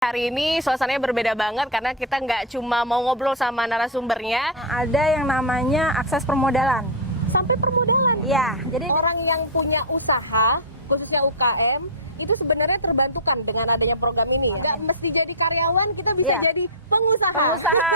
Hari ini suasananya berbeda banget karena kita nggak cuma mau ngobrol sama narasumbernya. Ada yang namanya akses permodalan. Sampai permodalan. Iya, jadi Orang yang punya usaha, khususnya UKM, itu sebenarnya terbantukan dengan adanya program ini. Nggak mesti jadi karyawan, kita bisa Iya. jadi pengusaha. pengusaha.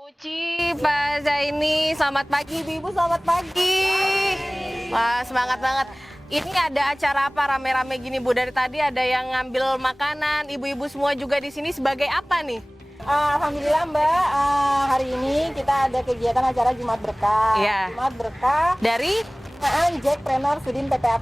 Uci, Pak Zaini, selamat pagi, Ibu, selamat pagi. Wah, semangat banget. Ini ada acara apa rame-rame gini, Bu? Dari tadi ada yang ngambil makanan, ibu-ibu semua juga di sini sebagai apa nih? Alhamdulillah Mbak, hari ini kita ada kegiatan acara Jumat Berkah. Iya. Jumat Berkah Dari Jackpreneur Sudin PPAP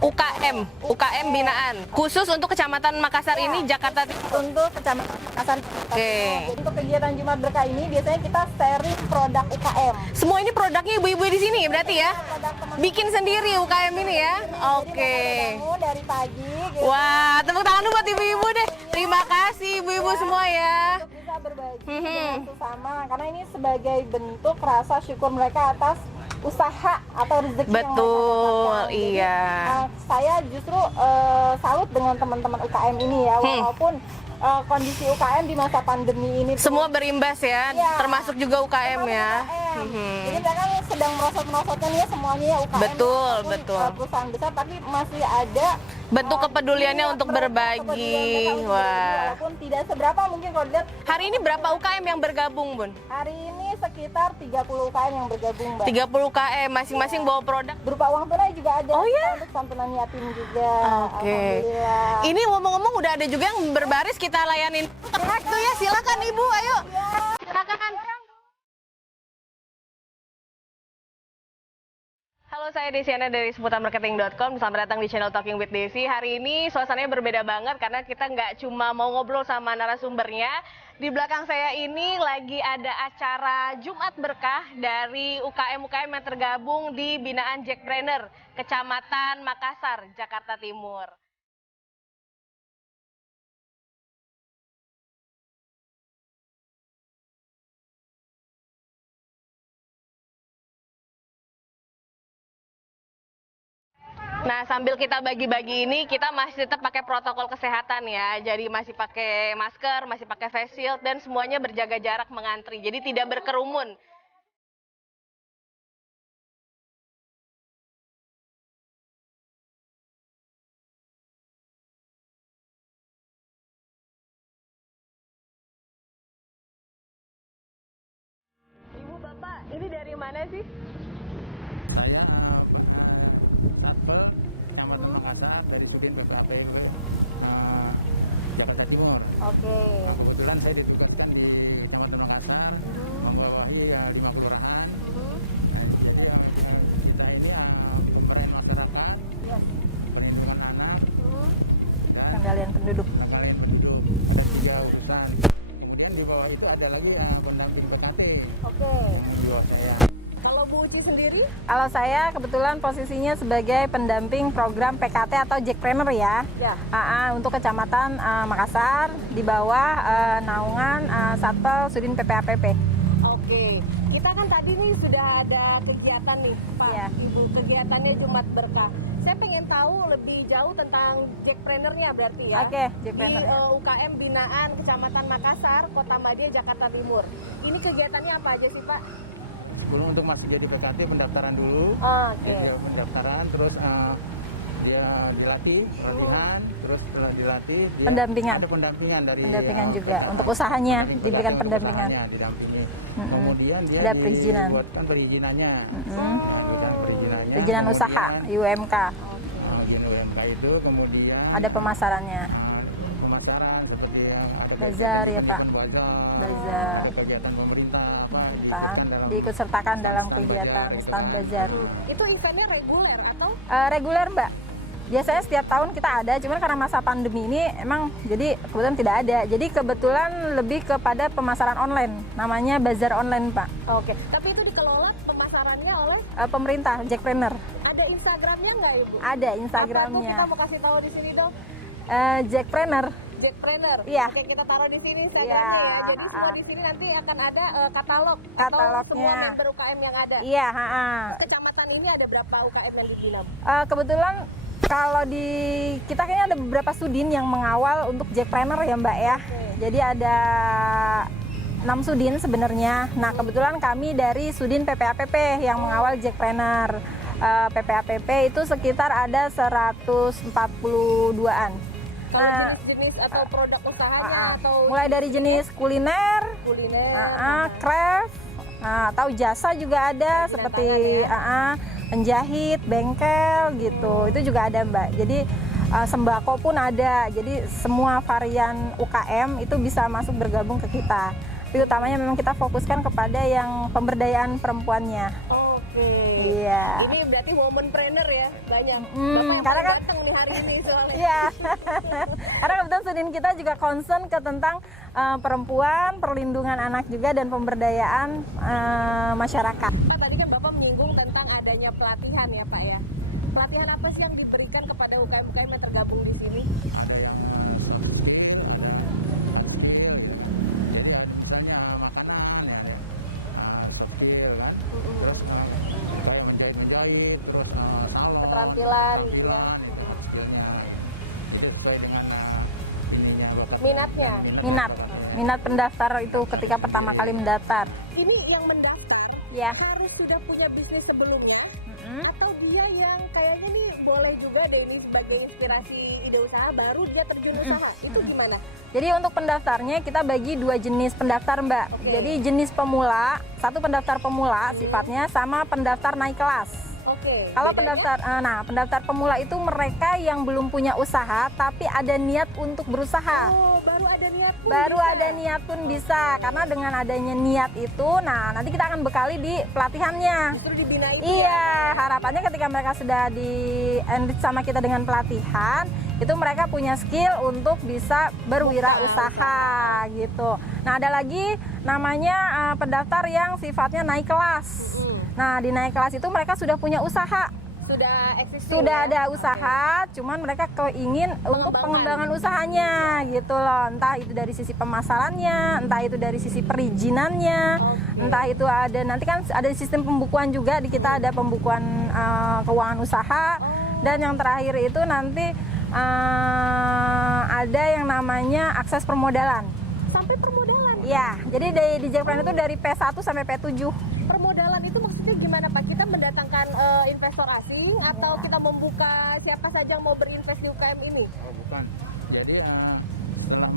UKM binaan. Khusus untuk Kecamatan Makassar ini, Jakarta Timur. untuk Kecamatan Makassar. Oke. Jadi untuk kegiatan Jumat Berkah ini biasanya kita sharing produk UKM. Semua ini produknya ibu-ibu di sini berarti ya? Produk teman Bikin sendiri UKM ini ya? Oke. kamu dari pagi gitu. Wah, tepuk tangan dulu buat ibu-ibu deh. Terima kasih ibu-ibu semua ya. Untuk bisa berbagi dengan sesama karena ini sebagai bentuk rasa syukur mereka atas usaha atau rezeki yang mereka Betul, dapatkan. Jadi, iya. saya justru salut dengan teman-teman UKM ini ya, walaupun kondisi UKM di masa pandemi ini tuh- Semua berimbas ya, Iya. termasuk juga UKM ya. UKM. Jadi mereka kan sedang merosot-merosotnya nih ya semuanya ya UKM. Betul, walaupun, betul. Perusahaan besar tapi masih ada Bentuk kepeduliannya niat untuk mereka, berbagi. kepedulian mereka untuk berbagi, Wah. walaupun tidak seberapa mungkin kalau dilihat. Hari ini berapa UKM yang bergabung, Bun? Hari ini sekitar 30 UKM yang bergabung, Mbak. 30 UKM, masing-masing bawa produk. Berupa uang tunai juga ada. Oh, iya? Kita untuk santunan yatim juga. Oke. Alhamdulillah. Ini ngomong-ngomong udah ada juga yang berbaris, kita layanin. Keren tuh ya, silakan Ibu, ayo. Silakan. Halo, saya Desiana dari seputarmarketing.com. Selamat datang di channel Talking with Desi. Hari ini suasananya berbeda banget karena kita nggak cuma mau ngobrol sama narasumbernya. Di belakang saya ini lagi ada acara Jumat Berkah dari UKM-UKM yang tergabung di binaan Jackpreneur, Kecamatan Makassar, Jakarta Timur. Nah, sambil kita bagi-bagi ini, kita masih tetap pakai protokol kesehatan ya. Jadi masih pakai masker, masih pakai face shield, dan semuanya berjaga jarak mengantri. Jadi tidak berkerumun. Ibu, Bapak, ini dari mana sih? Saya Kasper, Kecamatan Makassar, dari Sudin PPAP itu Jakarta Timur. Oke. Nah, kebetulan saya ditugaskan di Kecamatan Makassar, membawahi 5 kelurahan. Jadi yang kita ini pemberdayaan masyarakat, Yes. perlindungan anak, dan Kendalian penduduk. penduduk ada 3 usaha. Dan di bawah itu ada lagi pendamping PKT Oke. di bawah saya. Kalau Bu Uci sendiri? Kalau saya kebetulan posisinya sebagai pendamping program PKT atau Jackpreneur ya. Ya. Untuk Kecamatan Makassar di bawah naungan Satpel Sudin PPAPP. Oke, kita kan tadi nih sudah ada kegiatan nih, Pak, Iya. Ibu, kegiatannya Jumat Berkah. Saya pengen tahu lebih jauh tentang Jackpreneur-nya berarti ya. Oke, Di Jackpreneur. UKM binaan Kecamatan Makassar, Kota Madia, Jakarta Timur. Ini kegiatannya apa aja sih, Pak? Sebelum untuk masuk jadi PKT pendaftaran dulu. Oke. Dia pendaftaran, terus dia dilatih, pelatihan, terus setelah dilatih dia Pendampingan. ada pendampingan dari Pendampingan juga PKT. untuk usahanya Pendamping diberikan PKT untuk pendampingan. usahanya, didampingi. Kemudian dia Ada perizinan. dibuatkan perizinannya. Mm-mm. Diberikan perizinannya. Perizinan usaha kemudian, UMK. izin UMK itu kemudian Ada pemasarannya. pemasarannya pemekaran seperti yang ada Bazar ya, Pak. Bazar. ada kegiatan pemerintah apa Diikut sertakan dalam stand kegiatan bazar, stand bazar. Itu eventnya reguler atau? Reguler, Mbak. Biasanya setiap tahun kita ada, cuman karena masa pandemi ini emang jadi kebetulan tidak ada. Jadi kebetulan lebih kepada pemasaran online, namanya bazar online, Pak. Oke, tapi itu dikelola pemasarannya oleh Pemerintah, Jackpreneur. ada Instagramnya nggak Ibu? Ada Apa Bu, Instagramnya. kita mau kasih tahu di sini dong? Jackpreneur. Jackpreneur. Iya. Oke, kita taruh di sini Instagramnya Iya. ya. Jadi semua di sini nanti akan ada katalog atau Katalognya. semua member UKM yang ada. Iya, Kecamatan ini ada berapa UKM yang dibina? kebetulan kalau di kita kayaknya ada beberapa sudin yang mengawal untuk Jackpreneur ya, Mbak ya. Jadi ada 6 sudin sebenarnya. Nah, kebetulan kami dari Sudin PPAPP yang mengawal Jackpreneur. PPAPP itu sekitar ada 142-an. Kalau jenis atau produk usahanya atau mulai dari jenis kuliner, craft, atau jasa juga ada seperti penjahit, bengkel gitu. Itu juga ada, Mbak. Jadi sembako pun ada. Jadi semua varian UKM itu bisa masuk bergabung ke kita. Tapi utamanya memang kita fokuskan kepada yang pemberdayaan perempuannya. Oke. Iya. Ini berarti womanpreneur ya, banyak. Bapak yang karena kan datang nih hari ini soalnya. Iya. Karena kebetulan Sudin kita juga concern ke tentang perempuan, perlindungan anak juga dan pemberdayaan masyarakat. Pak, tadi kan Bapak menyinggung tentang adanya pelatihan ya, Pak ya. Pelatihan apa sih yang diberikan kepada UKM-UKM yang tergabung di sini? ada yang misalnya makanan ya, kecil kan, terus kayak menjahit, terus salon, Keterampilan gitu ya. skillnya itu sesuai dengan ininya bapak. Minatnya. Minat pendaftar itu ketika pertama kali mendaftar. Ini yang mendaftar Ya. harus sudah punya bisnis sebelumnya atau dia yang kayaknya nih boleh juga deh ini sebagai inspirasi ide usaha baru dia terjun usaha. Itu gimana? Jadi untuk pendaftarnya kita bagi 2 jenis pendaftar, Mbak. Oke. Jadi jenis pemula, satu pendaftar pemula sifatnya sama pendaftar naik kelas. Oke. Kalau bedanya? pendaftar pemula itu mereka yang belum punya usaha tapi ada niat untuk berusaha. Oh, baru ada niat pun Baru bisa. ada niat pun bisa, karena dengan adanya niat itu, nah nanti kita akan bekali di pelatihannya. Justru dibina itu. Iya, harapannya ketika mereka sudah di enrich sama kita dengan pelatihan, itu mereka punya skill untuk bisa berwirausaha gitu. Nah, ada lagi namanya pendaftar yang sifatnya naik kelas. Nah, di naik kelas itu mereka sudah punya usaha. Sudah existing. Sudah ya? ada usaha, cuman mereka ingin untuk pengembangan usahanya gitu loh. Entah itu dari sisi pemasarannya, entah itu dari sisi perizinannya, entah itu ada nanti kan ada sistem pembukuan juga di kita, ada pembukuan keuangan usaha, dan yang terakhir itu nanti ada yang namanya akses permodalan. Sampai permodalan. Ya, jadi di Jackpreneur itu dari P1 sampai P7. Permodalan itu maksudnya gimana Pak? Kita mendatangkan investor asing atau kita membuka siapa saja yang mau berinvest di UKM ini? Oh bukan, jadi setelah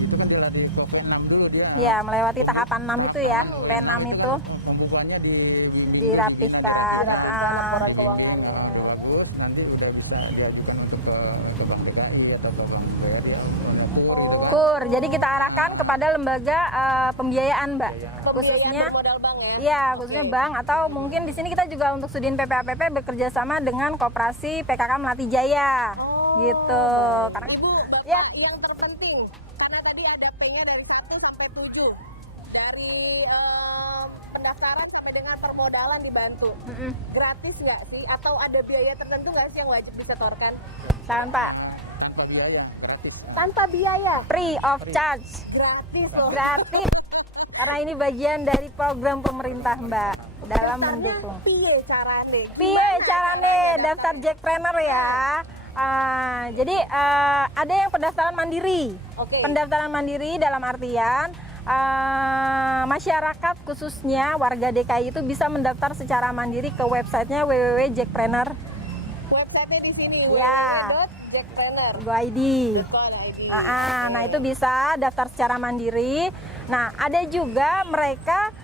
itu kan dilatih ke P6 dulu dia. Ya, melewati tahapan 6 itu ya. P6 itu Kan pembukuannya dirapihkan. Laporan keuangannya. Bagus, nanti udah bisa diajukan untuk ke Bank DKI atau ke Bank BRI atau KUR. Jadi kita arahkan kepada lembaga pembiayaan, Mbak. Khususnya bermodal bank ya? iya, khususnya bank, atau mungkin di sini kita juga untuk Sudin PPAPP bekerja sama dengan Koperasi PKK Melati Jaya. Gitu. Karena Ibu, Bapak ya. yang terpenting, karena tadi ada P-nya dari 1 sampai 7. Dari pendaftaran sampai dengan permodalan dibantu. Gratis nggak sih? Atau ada biaya tertentu nggak sih yang wajib disetorkan? Silakan, Pak. tanpa biaya, gratis. Tanpa biaya? Free of charge. Gratis loh. Gratis. Karena ini bagian dari program pemerintah, Mbak, dalam mendukung. Piye carane? Piye carane daftar Jackpreneur ya? Jadi ada yang pendaftaran mandiri. Oke. Pendaftaran mandiri dalam artian masyarakat khususnya warga DKI itu bisa mendaftar secara mandiri ke websitenya www.jackpreneur. Websitenya di sini. Ya. www.jackpreneur.id. Nah itu bisa daftar secara mandiri. Nah ada juga mereka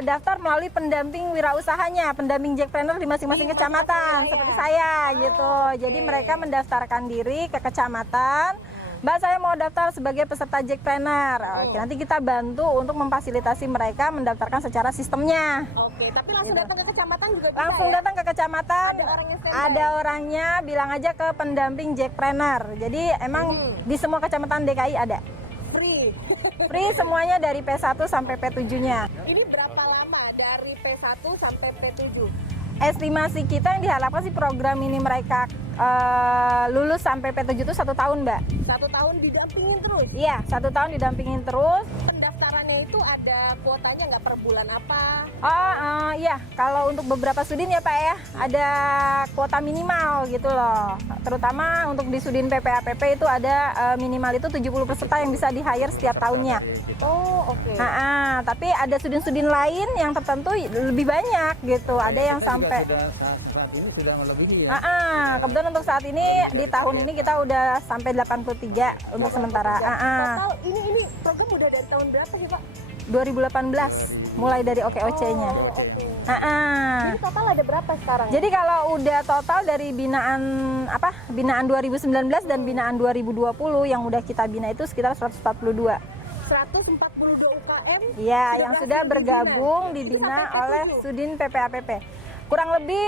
daftar melalui pendamping wirausahanya, pendamping Jackpreneur di masing-masing kecamatan, seperti saya gitu. Jadi mereka mendaftarkan diri ke kecamatan. Mbak saya mau daftar sebagai peserta Jackpreneur. Oke, nanti kita bantu untuk memfasilitasi mereka mendaftarkan secara sistemnya. Oke, tapi langsung datang ke kecamatan juga bisa Langsung ya? datang ke kecamatan, Ada orang yang standby? ada orangnya, bilang aja ke pendamping Jackpreneur. Jadi emang di semua kecamatan DKI ada. Free. Free semuanya dari P1 sampai P7-nya. Ini berapa lama dari P1 sampai P7? Estimasi kita yang diharapkan sih program ini mereka lulus sampai P7 itu 1 tahun, Mbak. 1 tahun didampingin terus? Iya, 1 tahun didampingin terus. Pendaftarannya itu ada kuotanya nggak per bulan apa? Iya, kalau untuk beberapa sudin ya Pak ya, ada kuota minimal gitu loh. Terutama untuk di sudin PPAPP itu ada minimal itu 70 peserta yang bisa di-hire setiap tahunnya. Oh, oke. Tapi ada sudin-sudin lain yang tertentu lebih banyak gitu. Ada yang sampai Saat ini sudah melebihi ya. kebetulan untuk saat ini di tahun ini kita udah sampai 83 untuk sementara. Total ini program udah dari tahun berapa sih Pak? 2018 mulai dari OKOC-nya. Oh, oke. Ah. Jadi total ada berapa sekarang? Jadi kalau udah total dari binaan 2019 dan binaan 2020 yang udah kita bina itu sekitar 142. 142 UKM? Iya, yang sudah bergabung dibina sampai oleh P7. Sudin PPAPP. Kurang lebih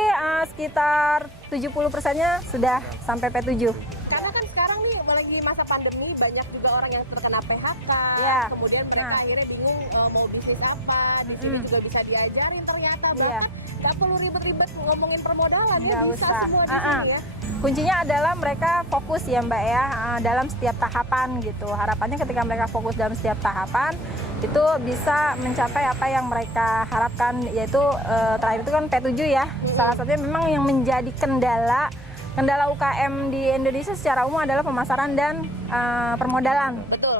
sekitar 70%-nya sudah sampai P7. Karena kan sekarang nih lagi masa pandemi, banyak juga orang yang terkena PHK. Iya. Kemudian mereka Nah. akhirnya bingung mau bisnis apa. Di sini juga bisa diajarin ternyata. Iya. Bahkan nggak perlu ribet-ribet ngomongin permodalan ya. Nggak Bisa usah. semua di sini ya. Kuncinya adalah mereka fokus ya Mbak ya dalam setiap tahapan gitu. Harapannya ketika mereka fokus dalam setiap tahapan itu bisa mencapai apa yang mereka harapkan, yaitu terakhir itu kan P7 ya. Salah satunya memang yang menjadi kendala UKM di Indonesia secara umum adalah pemasaran dan permodalan. Betul.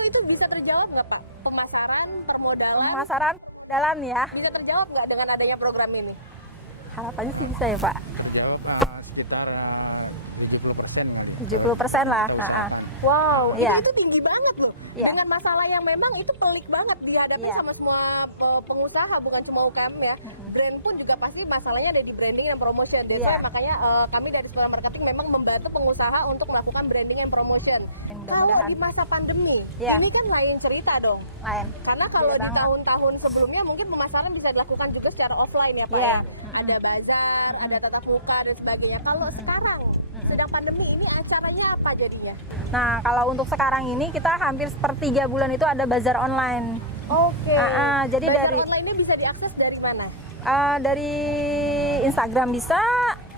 Itu bisa terjawab nggak Pak? Pemasaran, permodalan Pemasaran permodalan ya. bisa terjawab nggak dengan adanya program ini? Harapannya sih bisa ya Pak. Terjawab sekitar 70% kali. 70% lah. Wow, Iya. itu tinggi banget loh. Iya. Dengan masalah yang memang itu pelik banget dihadapi Iya. sama semua pengusaha, bukan cuma UKM ya. Brand pun juga pasti masalahnya ada di branding dan promotion. Dan Iya. makanya kami dari Sekolah Marketing memang membantu pengusaha untuk melakukan branding and promotion. Kalau Mudah-mudahan. di masa pandemi, Iya. ini kan lain cerita dong. Lain. Karena kalau Beda di banget. tahun-tahun sebelumnya mungkin pemasaran bisa dilakukan juga secara offline ya Pak. Iya. ya? Ada bazar, ada tatap muka dan sebagainya. Kalau sekarang sedang pandemi ini acaranya apa jadinya? Nah, kalau untuk sekarang ini kita hampir sepertiga bulan itu ada bazar online. Oke. Jadi Bazar dari online-nya bisa diakses dari mana? dari Instagram bisa,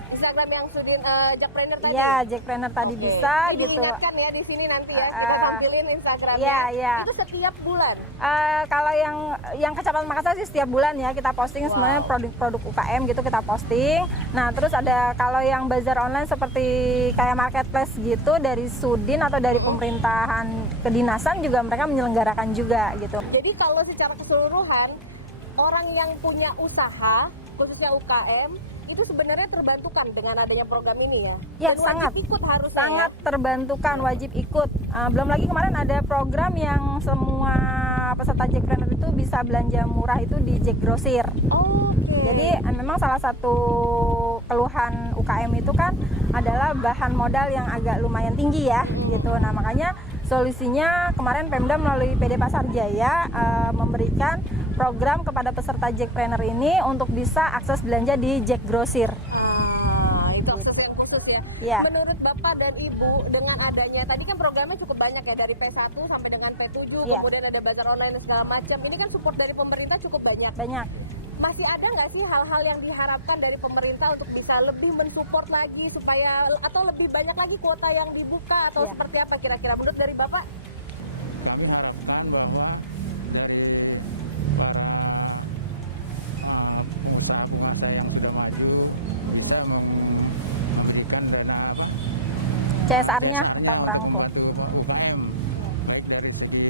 Instagram yang Sudin Jackpreneur tadi. ya Jackpreneur tadi Oke. bisa gitu. Diingatkan ya di sini nanti ya kita tampilin Instagramnya. Iya, iya. Itu setiap bulan. Kalau yang Kecamatan Makassar sih setiap bulan ya kita posting semuanya produk-produk UKM gitu kita posting. Nah terus ada kalau yang bazar online seperti kayak marketplace gitu dari Sudin atau dari pemerintahan kedinasan juga mereka menyelenggarakan juga gitu. Jadi kalau secara keseluruhan orang yang punya usaha khususnya UKM itu sebenarnya terbantukan dengan adanya program ini ya. Ya, Dan sangat. wajib ikut harus Sangat terbantukan, wajib ikut. Belum lagi kemarin ada program yang semua peserta Jackpreneur itu bisa belanja murah itu di Jack Grosir. Oke. Jadi memang salah satu keluhan UKM itu kan adalah bahan modal yang agak lumayan tinggi ya gitu. Nah makanya solusinya kemarin Pemda melalui PD Pasar Jaya memberikan program kepada peserta Jackpreneur ini untuk bisa akses belanja di Jack Grosir. Itu akses yang khusus ya. Iya. Menurut Bapak dan Ibu dengan adanya tadi kan programnya cukup banyak ya dari P1 sampai dengan P7 Iya. kemudian ada bazar online dan segala macam. Ini kan support dari pemerintah cukup banyak. Banyak. Masih ada nggak sih hal-hal yang diharapkan dari pemerintah untuk bisa lebih mensupport lagi supaya atau lebih banyak lagi kuota yang dibuka atau Iya. seperti apa kira-kira menurut dari Bapak? Kami harapkan bahwa dari para pengusaha-pengusaha yang sudah maju bisa memberikan dana CSR-nya untuk kita merangkul. membantu UKM baik dari segi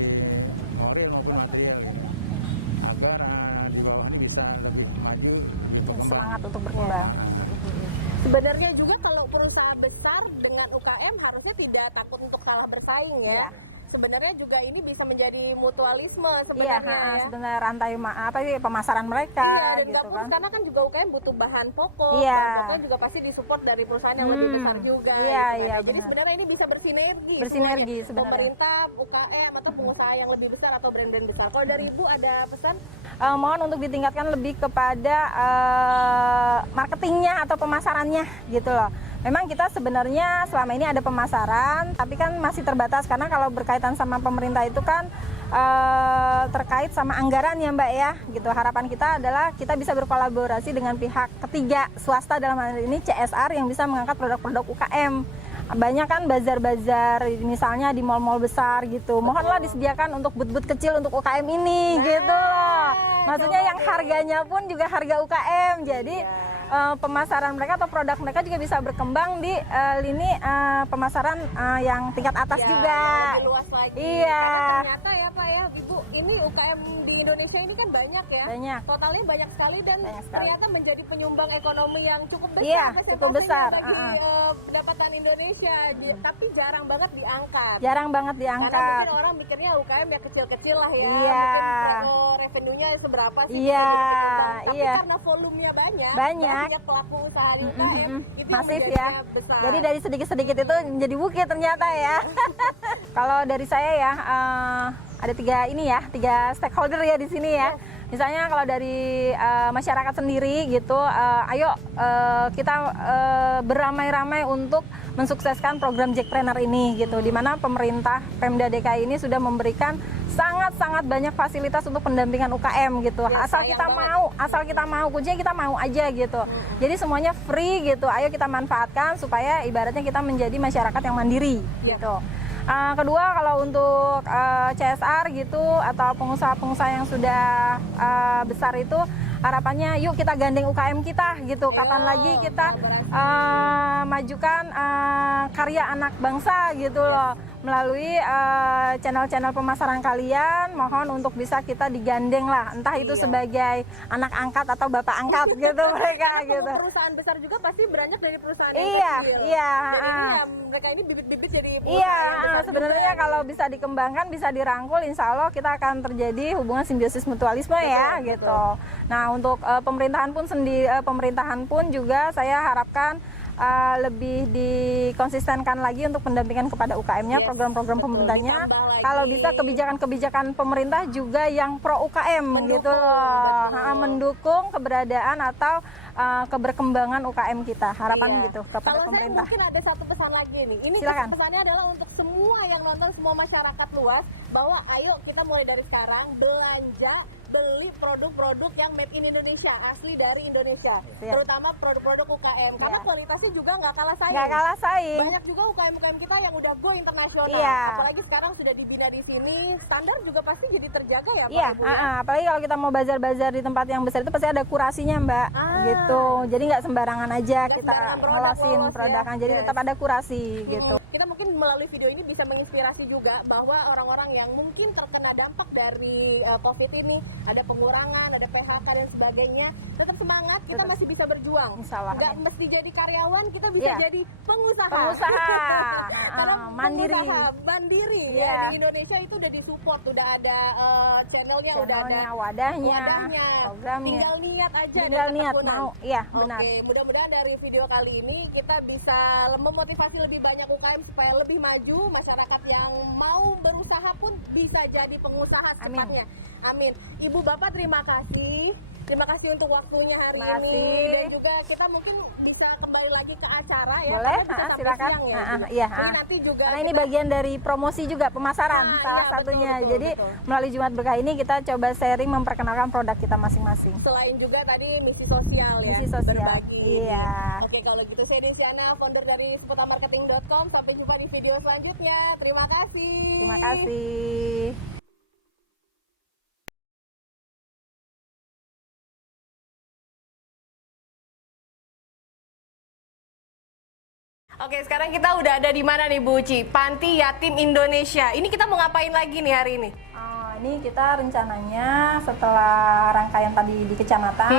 moral maupun material agar di bawah ini bisa lebih maju berkembang. Semangat untuk berkembang. Sebenarnya juga kalau perusahaan besar dengan UKM harusnya tidak takut untuk salah bersaing ya. Iya. sebenarnya juga ini bisa menjadi mutualisme Iya, sebenarnya ya. sebenarnya rantai pemasaran mereka Iya, dan gitu nggak pun kan. karena kan juga UKM butuh bahan pokok, Iya. bahan pokoknya juga pasti disupport dari perusahaan yang lebih besar juga. Iya, gitu kan. iya, Jadi benar. sebenarnya ini bisa bersinergi. Bersinergi semuanya. sebenarnya. Pemerintah, UKM atau pengusaha yang lebih besar atau brand-brand besar. Kalau dari Ibu ada pesan? Mohon untuk ditingkatkan lebih kepada marketingnya atau pemasarannya gitu loh. Memang kita sebenarnya selama ini ada pemasaran, tapi kan masih terbatas karena kalau berkaitan sama pemerintah itu kan terkait sama anggaran ya Mbak ya, gitu. Harapan kita adalah kita bisa berkolaborasi dengan pihak ketiga swasta, dalam hal ini CSR, yang bisa mengangkat produk-produk UKM. Banyak kan bazar-bazar misalnya di mal-mal besar gitu. Mohonlah disediakan untuk booth-booth kecil untuk UKM ini gitu loh. Maksudnya yang harganya pun juga harga UKM. Jadi pemasaran mereka atau produk mereka juga bisa berkembang di lini pemasaran yang tingkat atas juga. Lebih luas lagi. Iya. Karena ternyata ya Pak ya, Ibu, ini UKM di Indonesia ini kan banyak ya. Banyak. Totalnya banyak sekali dan Banyak sekali. ternyata menjadi penyumbang ekonomi yang cukup besar. Iya, persentasenya cukup besar. bagi pendapatan Indonesia. Tapi jarang banget diangkat. Jarang banget Karena diangkat. mungkin orang mikirnya UKM ya kecil-kecil lah ya. Iya. Mungkin revenue-nya seberapa sih? Iya, bisa jadi penyumbang. Tapi iya. karena volumenya banyak pelaku usaha di UKM, itu yang Masif menjadinya ya. besar. Jadi dari sedikit-sedikit itu menjadi bukit ternyata ya. Kalau dari saya ya, ada tiga stakeholder ya di sini ya. Misalnya kalau dari masyarakat sendiri gitu, ayo kita beramai-ramai untuk mensukseskan program Jackpreneur ini gitu, di mana pemerintah Pemda DKI ini sudah memberikan sangat-sangat banyak fasilitas untuk pendampingan UKM gitu. Ya, asal kita mau, kuncinya kita mau aja gitu. Jadi semuanya free gitu. Ayo kita manfaatkan supaya ibaratnya kita menjadi masyarakat yang mandiri gitu. Kedua, kalau untuk CSR gitu atau pengusaha-pengusaha yang sudah besar itu, harapannya yuk kita gandeng UKM kita gitu. Kapan lagi kita majukan karya anak bangsa gitu loh, melalui channel-channel pemasaran kalian. Mohon untuk bisa kita digandeng lah, entah itu sebagai anak angkat atau bapak angkat gitu mereka gitu. Perusahaan besar juga pasti beranjak dari perusahaan Iya, yang kecil. iya. Jadi ini ya, mereka ini bibit-bibit jadi perusahaan Iya, yang besar sebenarnya juga. kalau bisa dikembangkan, bisa dirangkul, insya Allah kita akan terjadi hubungan simbiosis mutualisme ya gitu. Nah, untuk pemerintahan pun juga saya harapkan lebih dikonsistenkan lagi untuk pendampingan kepada UKM-nya, Yes, program-program betul. pemerintahnya. Ditambah lagi. Kalau bisa kebijakan-kebijakan pemerintah juga yang pro UKM gitu loh. betul. Mendukung keberadaan atau keberkembangan UKM kita. Harapan Iya. gitu kepada Kalau pemerintah. saya mungkin ada satu pesan lagi nih. Ini Silakan. pesannya adalah untuk semua yang nonton, semua masyarakat luas, bahwa ayo kita mulai dari sekarang belanja, beli produk-produk yang made in Indonesia, asli dari Indonesia. Iya. Terutama produk-produk UKM. Karena Iya. kualitasnya juga nggak kalah saing. Nggak kalah saing. Banyak juga UKM-UKM kita yang udah go internasional. Iya. Apalagi sekarang sudah dibina di sini, standar juga pasti jadi terjaga ya Pak Iya, Ibu ya? apalagi kalau kita mau bazar-bazar di tempat yang besar itu pasti ada kurasinya Mbak, gitu. Jadi nggak sembarangan aja Nggak kita sembarangan produk ngelasin lolos ya. produknya, jadi Yes. tetap ada kurasi gitu. Kita mungkin melalui video ini bisa menginspirasi juga bahwa orang-orang yang mungkin terkena dampak dari COVID ini, ada pengurangan, ada PHK dan sebagainya, tetap semangat, kita Tetap. masih bisa berjuang. Insya Allah, Nggak amin. mesti jadi karyawan, kita bisa Iya. jadi pengusaha. Pengusaha. Karena Mandiri. pengusaha mandiri ya, Iya. di Indonesia itu udah disupport, udah ada channelnya, udah ada Channelnya, wadahnya, programnya. tinggal niat aja dan Tinggal niat ketekunan. mau, iya benar. Oke, mudah-mudahan dari video kali ini kita bisa memotivasi lebih banyak UKM supaya lebih maju, masyarakat yang mau berusaha pun bisa jadi pengusaha Amin. secepatnya. Amin. Ibu Bapak terima kasih. Terima kasih untuk waktunya hari Terima ini, kasih. dan juga kita mungkin bisa kembali lagi ke acara ya. Boleh, karena bisa sampai silakan. siang ya, Ah, juga. iya, Jadi ah. nanti juga Karena ini kita- bagian dari promosi juga, pemasaran Ah, salah iya, satunya. betul, Jadi betul. melalui Jumat Berkah ini kita coba sharing, memperkenalkan produk kita masing-masing. selain juga tadi misi sosial ya, Misi sosial, berbagi. iya. Oke, kalau gitu saya Desiana, founder dari seputamarketing.com. Sampai jumpa di video selanjutnya. Terima kasih. Terima kasih. Oke, sekarang kita udah ada di mana nih Bu Uci? Panti Yatim Indonesia. Ini kita mau ngapain lagi nih hari ini? Oh, ini kita rencananya setelah rangkaian tadi di kecamatan,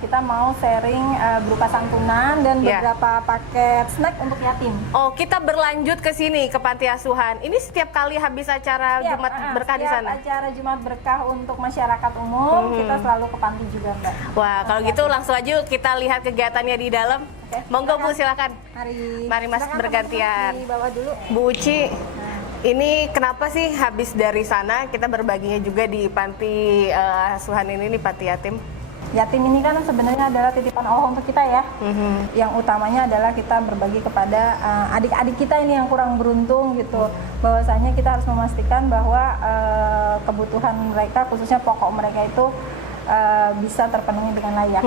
kita mau sharing berupa santunan dan beberapa paket snack untuk yatim. Oh, kita berlanjut ke sini, ke panti asuhan. Ini setiap kali habis acara Jumat Berkah di sana? Acara Jumat Berkah untuk masyarakat umum, kita selalu ke panti juga, Mbak. Wah, kalau gitu langsung aja kita lihat kegiatannya di dalam. Monggo Bu, silakan. Mari Mas, bergantian. Bawa dulu. Bu Uci, ini kenapa sih habis dari sana kita berbaginya juga di panti asuhan ini, nih panti yatim? Yatim ini kan sebenarnya adalah titipan Allah untuk kita ya. Yang utamanya adalah kita berbagi kepada adik-adik kita ini yang kurang beruntung gitu. Bahwasanya kita harus memastikan bahwa kebutuhan mereka, khususnya pokok mereka itu bisa terpenuhi dengan layak.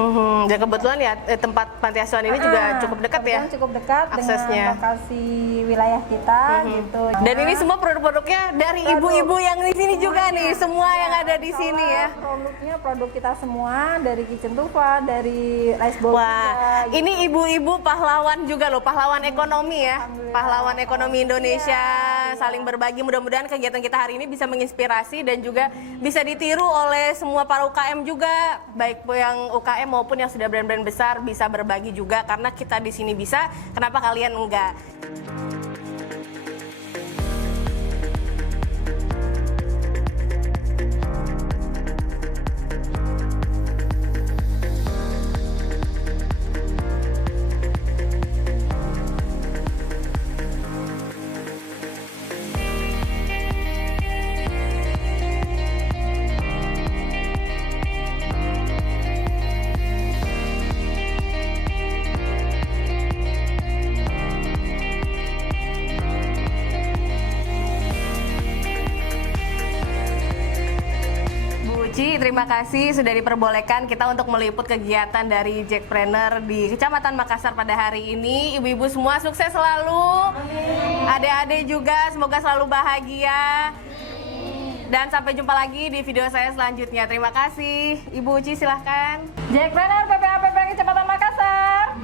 Dan kebetulan ya tempat panti asuhan ini juga cukup dekat ya? Cukup dekat aksesnya dengan lokasi wilayah kita gitu. Dan ini semua produk-produknya dari ibu-ibu yang di sini juga nih, semua yang ada di sini ya. Produknya produk kita semua dari Kitchen Tufa, dari Rice Bowl. Wah, juga, ini ibu-ibu pahlawan juga loh, pahlawan ekonomi ya, pahlawan ekonomi Indonesia, saling berbagi. Mudah-mudahan kegiatan kita hari ini bisa menginspirasi dan juga bisa ditiru oleh semua para UKM juga, baik yang UKM maupun yang sudah brand-brand besar bisa berbagi juga, karena kita di sini bisa, kenapa kalian enggak? Terima kasih sudah diperbolehkan kita untuk meliput kegiatan dari Jackpreneur di Kecamatan Makassar pada hari ini. Ibu-ibu semua sukses selalu, adik-adik juga semoga selalu bahagia. Dan sampai jumpa lagi di video saya selanjutnya. Terima kasih. Ibu Uci silahkan. Jackpreneur PPAPP Kecamatan Makassar.